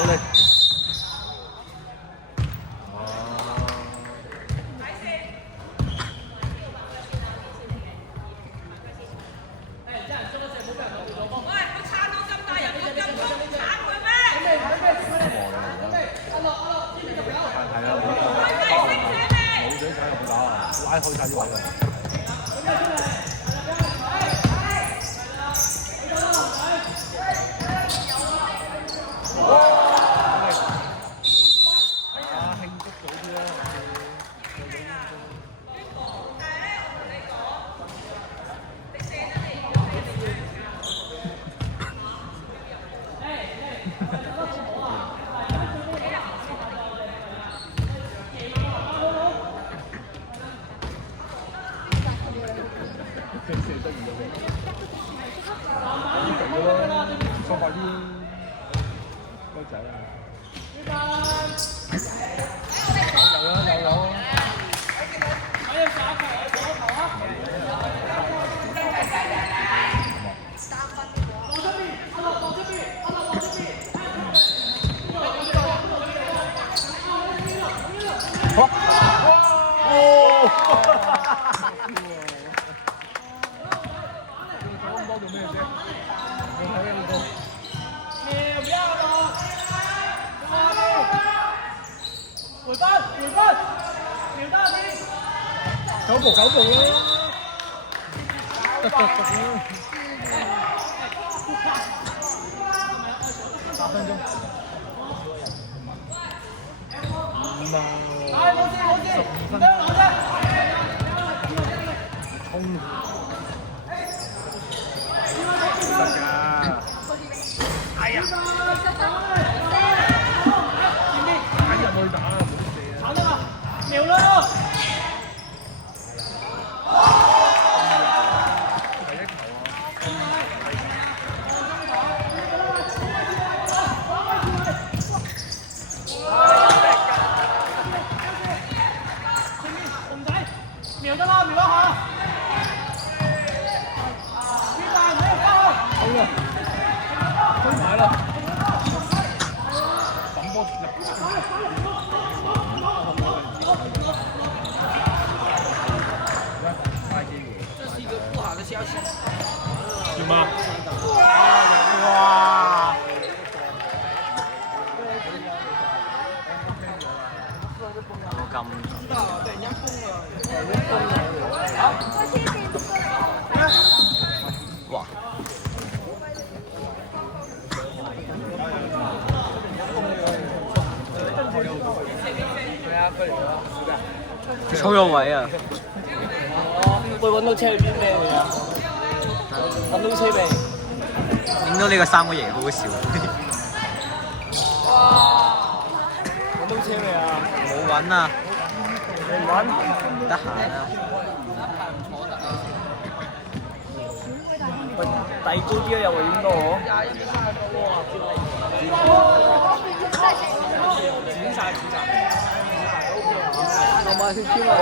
冇力。拉開晒啲位啊！慶祝早啲啦！收快啲雞仔啊！有。做咩啫？我睇緊呢回翻，九步啦！8分鐘。12分。衝！哎呀！入去打啊！冇得射啊！秒啦！第一球紅仔，瞄得啦，瞄一下。好啦，追埋啦。抌波入。这是一个不好的消息。是吗？哇！咁突然間封啊！哇！抽咗位啊！會揾到車去邊咩㗎？揾到車未？影到呢個3個型好好笑。哇！揾到車未啊？冇揾啊！你唔揾？唔得閒啊！喂，遞高啲啊，又會影到我。剪晒。我買條籤啊！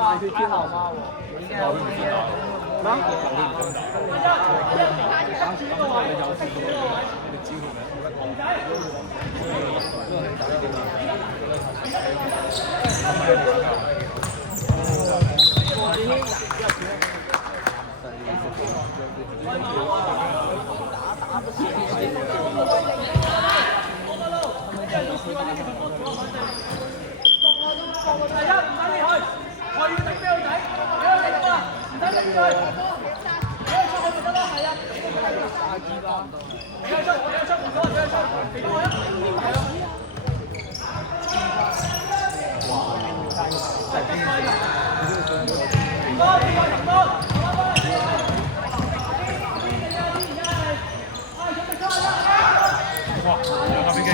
買條籤好嗎？哇！兩架飛機。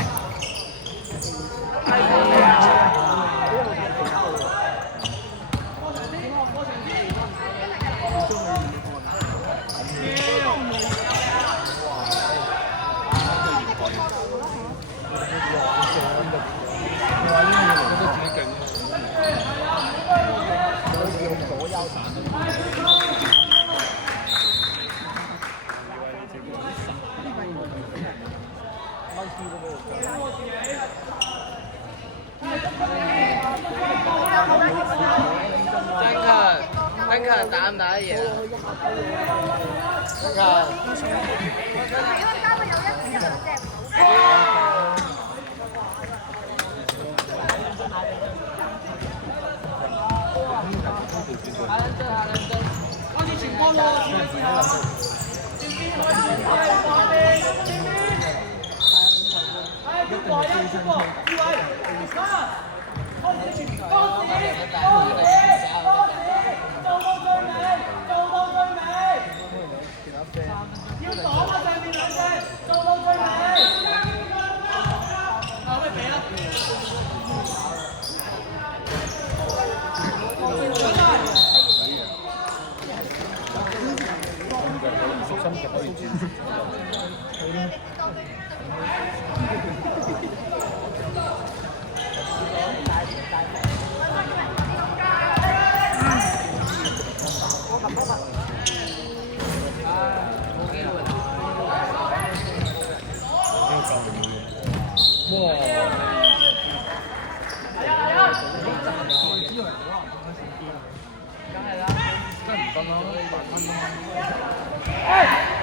左右散。人打唔打得贏啊？開始傳波咯，轉嘅時候，轉邊開始，轉邊，係出波呀，出波，二位，開始傳，多士，做到最尾，做到最尾，要擋啊上面兩隻，做到最尾，可唔可以俾啦？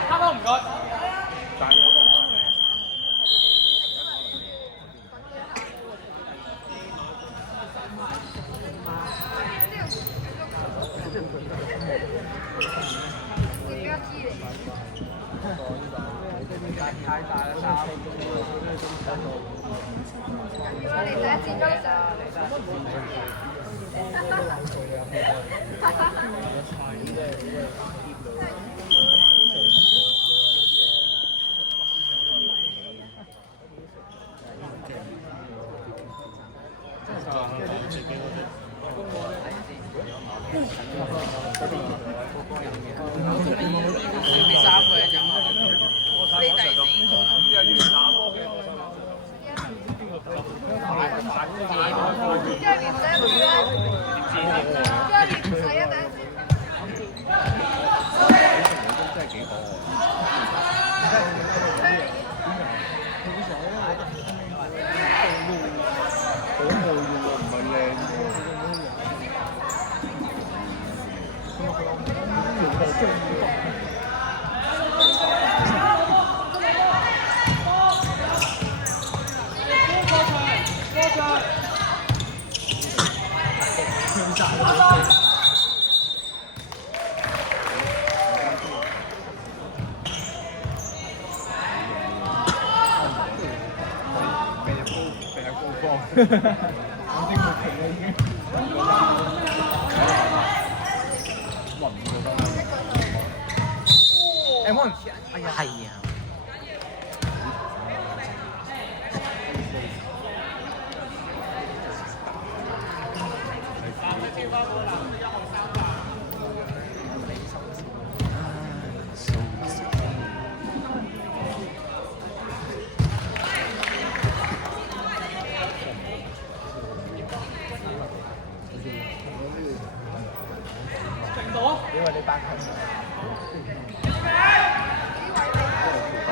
黑哥唔該。太大啦！我哋第一次追上。係啊。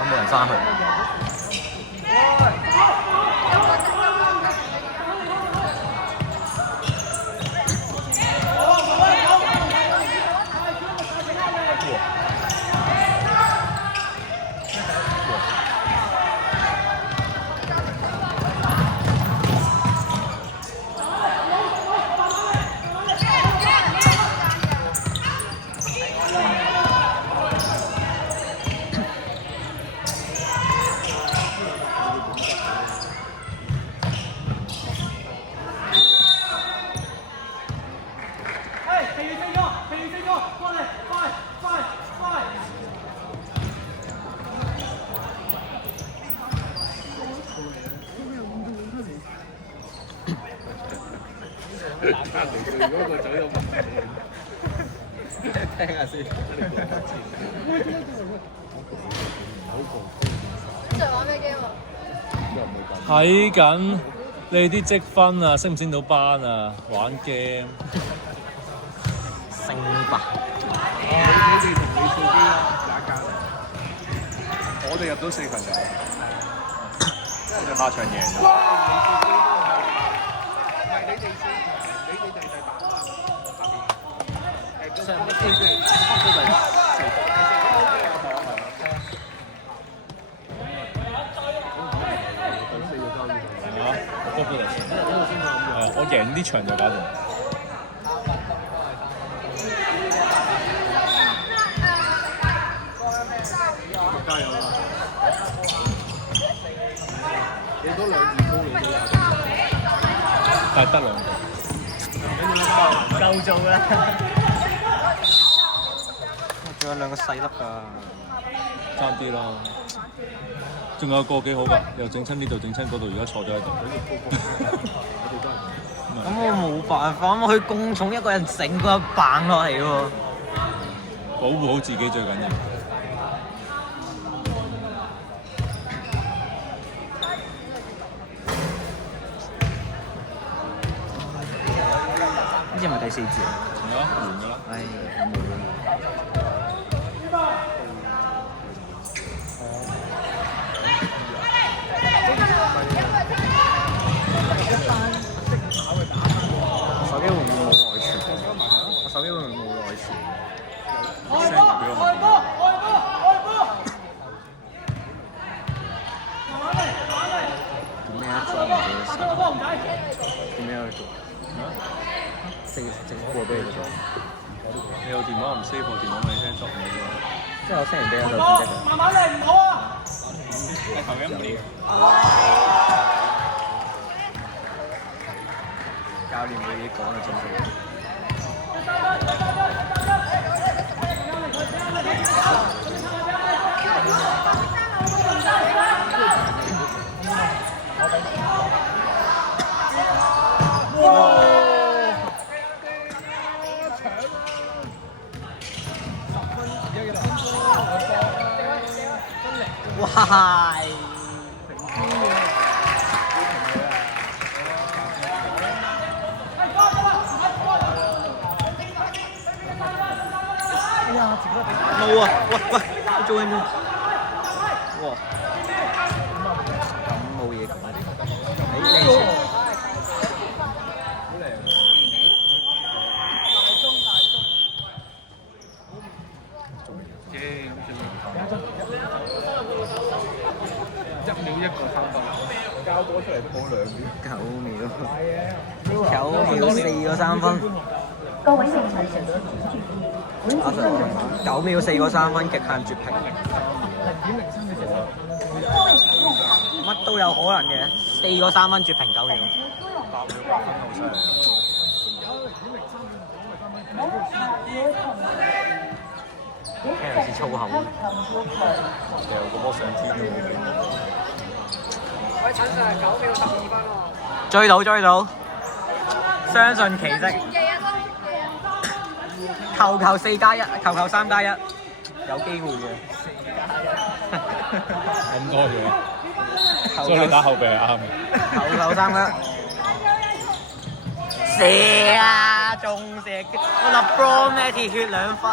冇人翻去。嗰個嘴有問題。聽下先。再玩咩 game 啊？睇緊你啲積分啊，升唔升到班啊？玩 game。升吧。你哋同李素基打交，我哋入到4分9，我哋下場贏咗。唔係你哋4，你哋第8啊？係嗰多波就算。係我贏啲場就搞掂。加油啊！你嗰兩字高你都有。但係得兩個。夠做啦！仲有兩個細粒㗎。爭啲啦。仲有個幾好㗎，又整親呢度，整親嗰度，而家坐咗喺度。咁我冇辦法，咁佢咁重一個人整個棒落嚟喎。保護好自己最緊要。呢隻咪第四節啊？係啊，完㗎啦。唉，冇啦。手機會唔會冇內存？我手機會唔會冇內存？send 俾我。點咩啊？做唔做得點咩去做？整過俾你做。你有電話唔 save 個電話咪 send 作你咯。即係我 send 完俾你就點啫？慢慢嚟唔好啊！頭一秒。教練會講嘅真係。哇！冇啊！喂，你做緊咩？哇！咁冇嘢講啊！你1秒1個3分，交波出嚟破2秒。9秒4個3分。各位名場上阿 Sir 9秒4個3分極限絕平，乜都有可能嘅，4個3分絕平9秒。聽好似粗口。掉個波上天都冇見。喂，陳 Sir 9秒12分喎。追到，相信奇蹟。球4+1，球3+1，有機會嘅。咁多嘢，所以你打後備係啱嘅。球3+1，射啊，中射！我LeBron咩鐵血2分。